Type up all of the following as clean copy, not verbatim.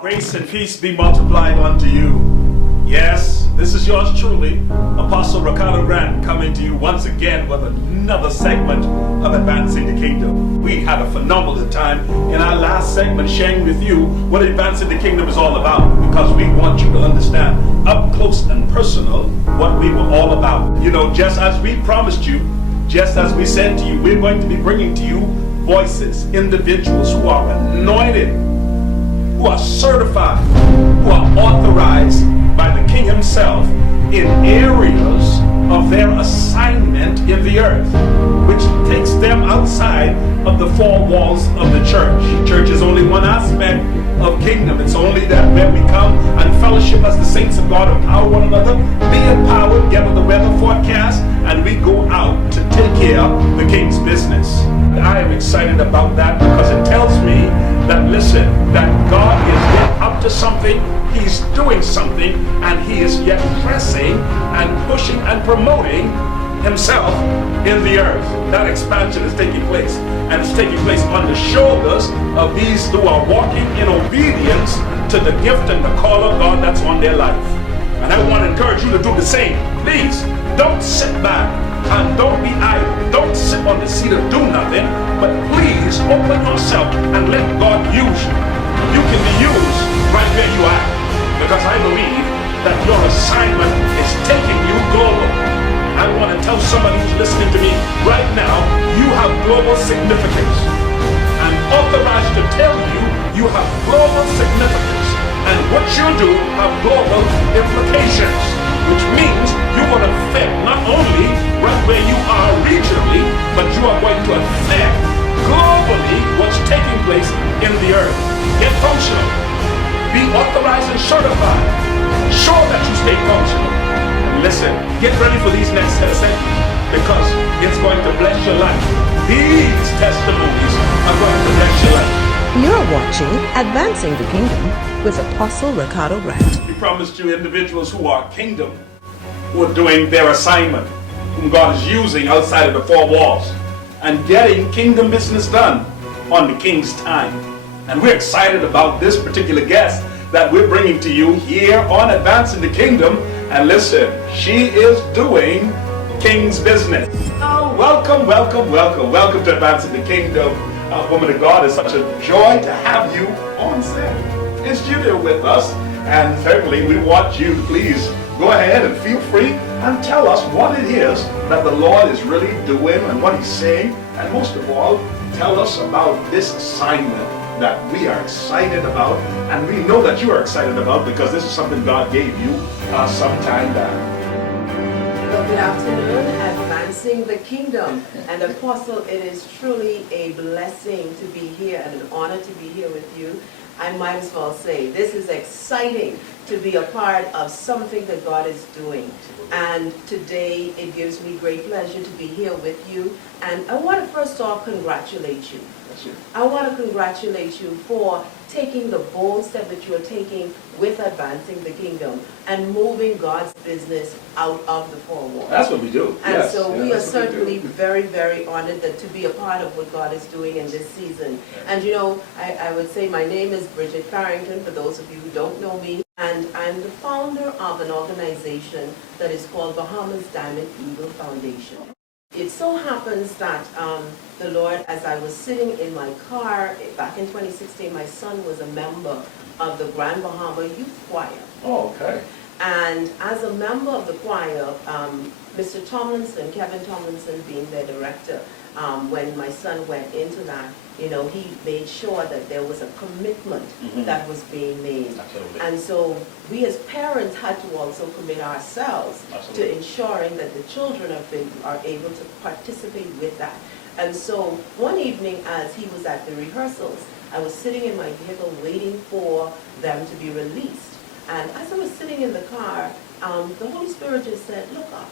Grace and peace be multiplied unto you. Yes, this is yours truly, Apostle Ricardo Grant, coming to you once again with another segment of Advancing the Kingdom. We had a phenomenal time in our last segment sharing with you what Advancing the Kingdom is all about, because we want you to understand up close and personal what we were all about. You know, just as we promised you, just as we said to you, we're going to be bringing to you voices, individuals who are anointed, who are certified, who are authorized by the King himself in areas of their assignment in the earth, which takes them outside of the four walls of the church. Church is only one aspect of kingdom. It's only that where we come and fellowship as the saints of God, empower one another, be empowered, gather the weather forecast, and we go out to take care of the King's business. I am excited about that because it tells me that, listen, that God is yet up to something, He's doing something, and He is yet pressing and pushing and promoting Himself in the earth. That expansion is taking place, and it's taking place on the shoulders of these who are walking in obedience to the gift and the call of God that's on their life. And I want to encourage you to do the same. Please, don't sit back and don't be idle. Don't sit on the seat of do nothing, but please open yourself and let God use you. You can be used right where you are, because I believe that your assignment is taking you global. I want to tell somebody who's listening to me right now, you have global significance. I'm authorized to tell you, you have global significance. And what you do have global implications, which means you will affect not only right where you are regionally, but you are going to affect globally what's taking place in the earth. Get functional. Be authorized and certified. Sure that you stay functional. And listen, get ready for these next segments, because it's going to bless your life. These testimonies are going to bless your life. You're watching Advancing the Kingdom with Apostle Ricardo Grant. We promised you individuals who are kingdom, who are doing their assignment, whom God is using outside of the four walls, and getting kingdom business done on the King's time. And we're excited about this particular guest that we're bringing to you here on Advancing the Kingdom. And listen, she is doing King's business. Oh, welcome, welcome, welcome. Welcome to Advancing the Kingdom. Woman of God, it's such a joy to have you on set in studio with us. And certainly we want you to please go ahead and feel free and tell us what it is that the Lord is really doing and what He's saying. And most of all, tell us about this assignment that we are excited about, and we know that you are excited about, because this is something God gave you some time back. Well, good afternoon, Advancing the Kingdom. And Apostle, it is truly a blessing to be here and an honor to be here with you. I might as well say this is exciting to be a part of something that God is doing. And today it gives me great pleasure to be here with you. And I want to first off congratulate you. I want to congratulate you for taking the bold step that you are taking with Advancing the Kingdom and moving God's business out of the four walls. That's what we do. And yes. so yeah, we are certainly very, very honored that to be a part of what God is doing in this season. Yeah. And you know, I would say my name is Bridget Farrington, for those of you who don't know me. And I'm the founder of an organization that is called Bahamas Diamond Eagle Foundation. It so happens that the Lord, as I was sitting in my car back in 2016, my son was a member of the Grand Bahama Youth Choir. Oh, okay. And as a member of the choir, Mr. Tomlinson, Kevin Tomlinson being their director, when my son went into that, you know, he made sure that there was a commitment that was being made. Absolutely. And so we as parents had to also commit ourselves to ensuring that the children are able to participate with that. And so one evening as he was at the rehearsals, I was sitting in my vehicle waiting for them to be released. And as I was sitting in the car, the Holy Spirit just said, "Look up."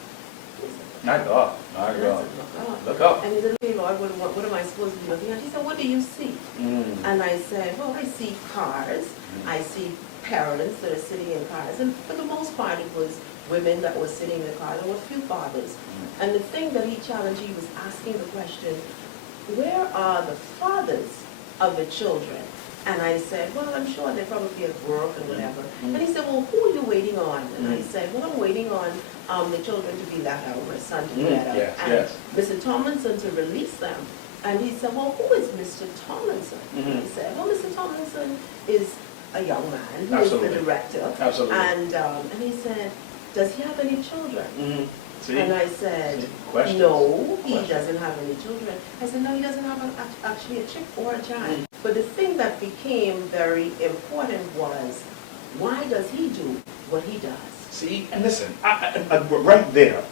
My God, my God. Look up. And he said, "Hey Lord, what am I supposed to be looking at?" He said, "What do you see?" And I said, "Well, I see cars. I see parents that are sitting in cars." And for the most part, it was women that were sitting in the car. There were a few fathers. And the thing that he challenged, he was asking the question, where are the fathers of the children? And I said, well, I'm sure they're probably at work and whatever. And he said, well, who are you waiting on? And I said, well, I'm waiting on the children to be let out, my son to be let out, and Mr. Tomlinson to release them. And he said, well, who is Mr. Tomlinson? I said, well, Mr. Tomlinson is a young man who is the director. And he said, does he have any children? And I said, no, he doesn't have any children. I said, no, he doesn't have actually a chick or a child. But the thing that became very important was, why does he do what he does? See, and listen, right there,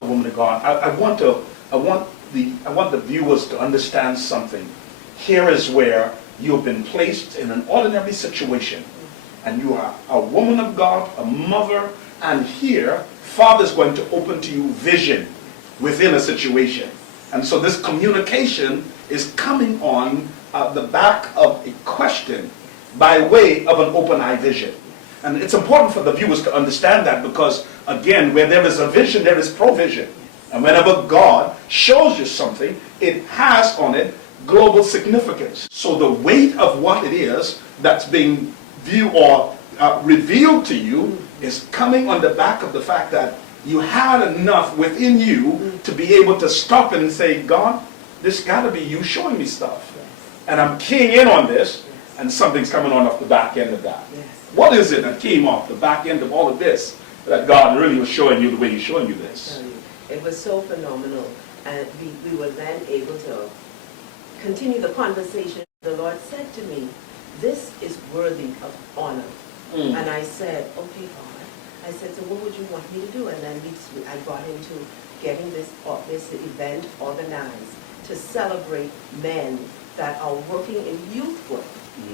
woman of God, I want the viewers to understand something. Here is where you have been placed in an ordinary situation, and you are a woman of God, a mother, and here, Father's going to open to you vision within a situation. And so this communication is coming on the back of a question by way of an open eye vision. And it's important for the viewers to understand that, because again, where there is a vision, there is provision. And whenever God shows you something, it has on it global significance. So the weight of what it is that's being viewed or revealed to you is coming on the back of the fact that you had enough within you to be able to stop and say, God, this got to be you showing me stuff. And I'm keying in on this, and something's coming on off the back end of that. What is it that came off the back end of all of this that God really was showing you the way He's showing you this? It was so phenomenal. And we were then able to continue the conversation. The Lord said to me, this is worthy of honor. And I said, okay, God. I said, so what would you want me to do? And then I got into getting this event organized to celebrate men that are working in youth work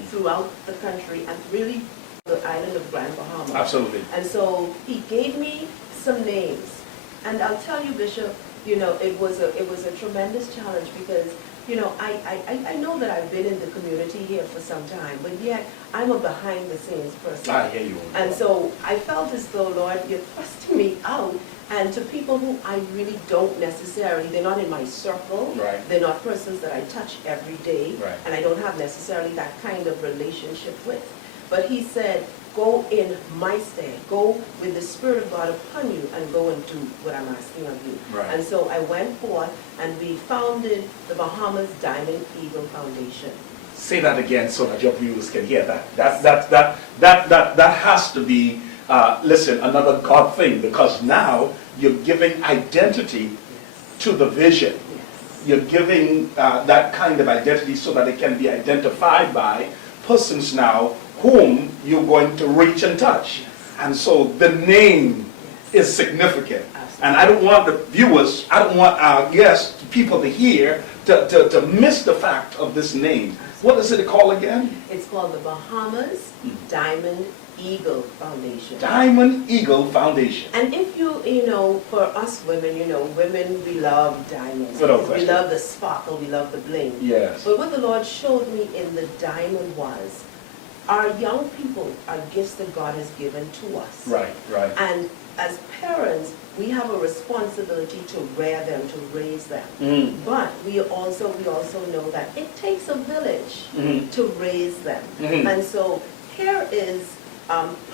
throughout the country and really the island of Grand Bahama. Absolutely. And so he gave me some names. And I'll tell you, Bishop, you know, it was a tremendous challenge because, you know, I know that I've been in the community here for some time, but yet I'm a behind-the-scenes person. I hear you. And so I felt as though, Lord, you're thrusting me out and to people who I really don't necessarily, they're not in my circle. Right. They're not persons that I touch every day. Right. And I don't have necessarily that kind of relationship with. But he said, go in my stead. Go with the Spirit of God upon you and go and do what I'm asking of you. Right. And so I went forth and we founded the Bahamas Diamond Eagle Foundation. Say that again so that your viewers can hear that. That has to be, listen, another God thing, because now you're giving identity to the vision. You're giving that kind of identity so that it can be identified by persons now whom you're going to reach and touch. And so the name is significant. And I don't want the viewers, I don't want our guests, people to hear, to miss the fact of this name. What is it called again? It's called the Bahamas Diamond Eagle Foundation. Diamond Eagle Foundation. And if you know, for us women, you know, women, we love diamonds. Without We question. love the sparkle, we love the bling. Yes. But what the Lord showed me in the diamond was, our young people are gifts that God has given to us. Right, right. And as parents, we have a responsibility to rear them, to raise them. But we also know that it takes a village to raise them. And so here is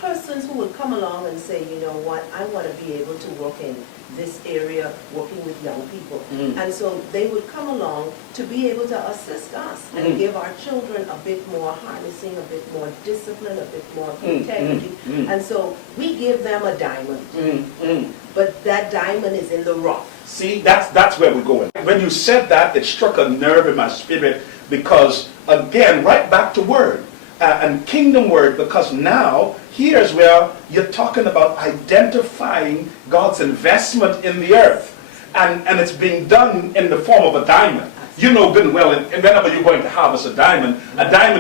persons who will come along and say, you know what, I want to be able to work in this area, working with young people. And so they would come along to be able to assist us and give our children a bit more harnessing, a bit more discipline, a bit more integrity. And so we give them a diamond. But that diamond is in the rough. See, that's where we're going. When you said that, it struck a nerve in my spirit because, again, right back to word and kingdom word, because now here's where you're talking about identifying God's investment in the earth. And it's being done in the form of a diamond. You know good and well, and whenever you're going to harvest a diamond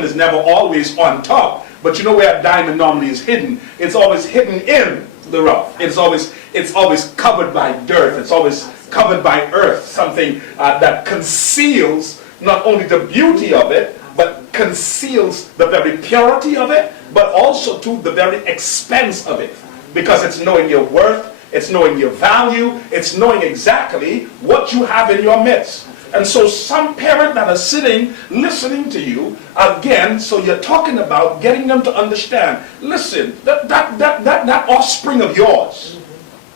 is never always on top. But you know where a diamond normally is hidden? It's always hidden in the rough. It's always covered by dirt. It's always covered by earth. Something that conceals not only the beauty of it, but conceals the very purity of it, but also to the very expense of it. because it's knowing your worth, it's knowing your value, it's knowing exactly what you have in your midst. And so some parent that are sitting, listening to you, again, so you're talking about getting them to understand, listen, that offspring of yours,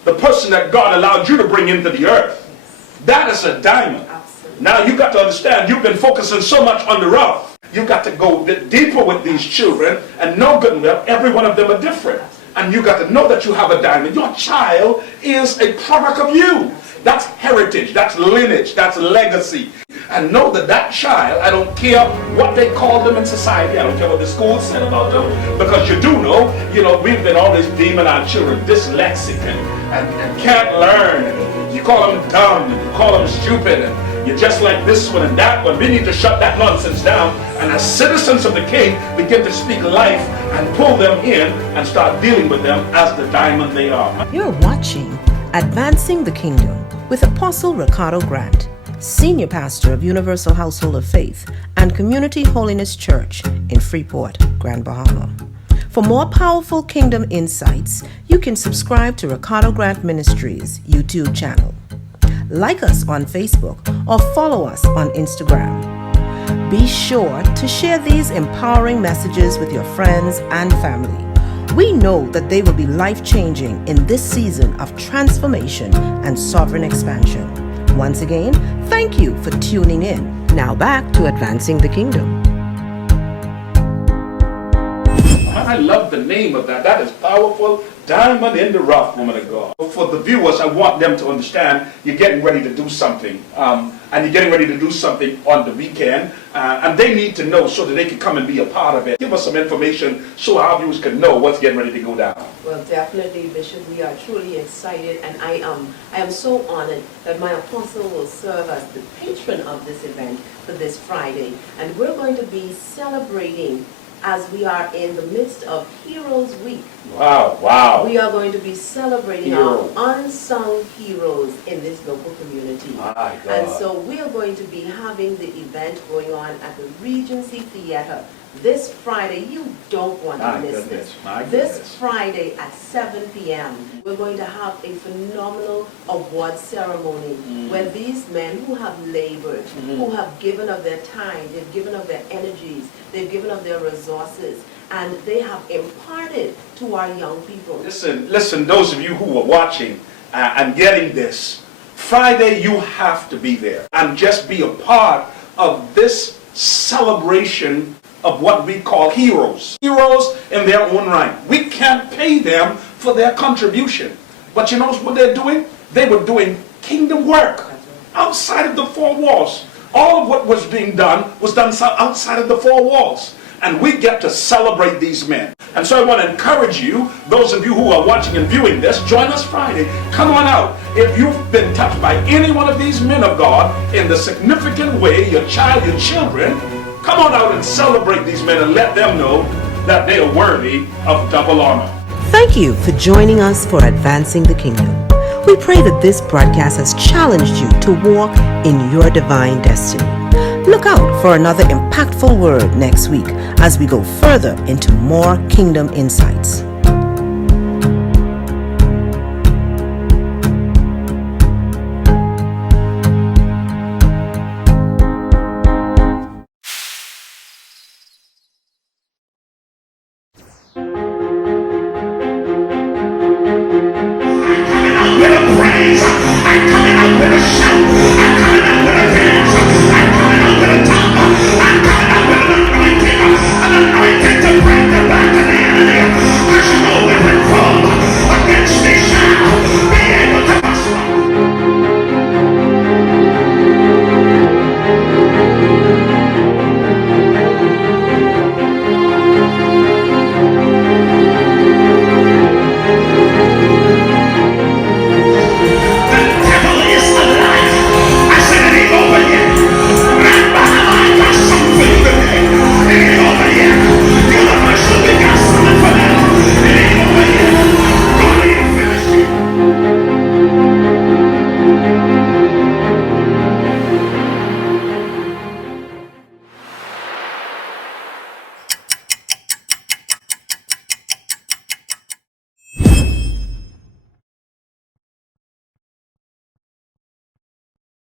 the person that God allowed you to bring into the earth, that is a diamond. Now you got to understand, you've been focusing so much on the rough. You got to go a bit deeper with these children and know good and well, every one of them are different. And you got to know that you have a diamond. Your child is a product of you. That's heritage, that's lineage, that's legacy. And know that that child, I don't care what they call them in society, I don't care what the school said about them, because you do know, we've been always deeming our children dyslexic and can't learn. You call them dumb, you call them stupid, and you're just like this one and that one. We need to shut that nonsense down, and as citizens of the King, begin to speak life and pull them in and start dealing with them as the diamond they are. You're watching Advancing the Kingdom with Apostle Ricardo Grant, Senior Pastor of Universal Household of Faith and Community Holiness Church in Freeport, Grand Bahama. For more powerful kingdom insights, you can subscribe to Ricardo Grant Ministries YouTube channel. Like us on Facebook or follow us on Instagram. Be sure to share these empowering messages with your friends and family. We know that they will be life-changing in this season of transformation and sovereign expansion. Once again, thank you for tuning in. Now back to Advancing the Kingdom. I love the name of that. That is powerful. Diamond in the rough, woman of God. For the viewers, I want them to understand you're getting ready to do something. And you're getting ready to do something on the weekend. And they need to know so that they can come and be a part of it. Give us some information so our viewers can know what's getting ready to go down. Well, definitely, Bishop, we are truly excited, and I am so honored that my apostle will serve as the patron of this event for this Friday. And we're going to be celebrating as we are in the midst of Heroes Week. Wow. We are going to be celebrating our unsung heroes in this local community. My God. And so we are going to be having the event going on at the Regency Theater this Friday. You don't want to miss this. This Friday at 7 p.m. we're going to have a phenomenal award ceremony where these men who have labored, who have given of their time, they've given of their energies, they've given of their resources, and they have imparted to our young people. Listen, those of you who are watching and getting this, Friday you have to be there and just be a part of this celebration of what we call heroes. Heroes in their own right. We can't pay them for their contribution. But you know what they're doing? They were doing kingdom work outside of the four walls. All of what was being done was done outside of the four walls. And we get to celebrate these men. And so I want to encourage you, those of you who are watching and viewing this, join us Friday. Come on out. If you've been touched by any one of these men of God in the significant way, your child, your children, come on out and celebrate these men and let them know that they are worthy of double honor. Thank you for joining us for Advancing the Kingdom. We pray that this broadcast has challenged you to walk in your divine destiny. Look out for another impactful word next week as we go further into more kingdom insights.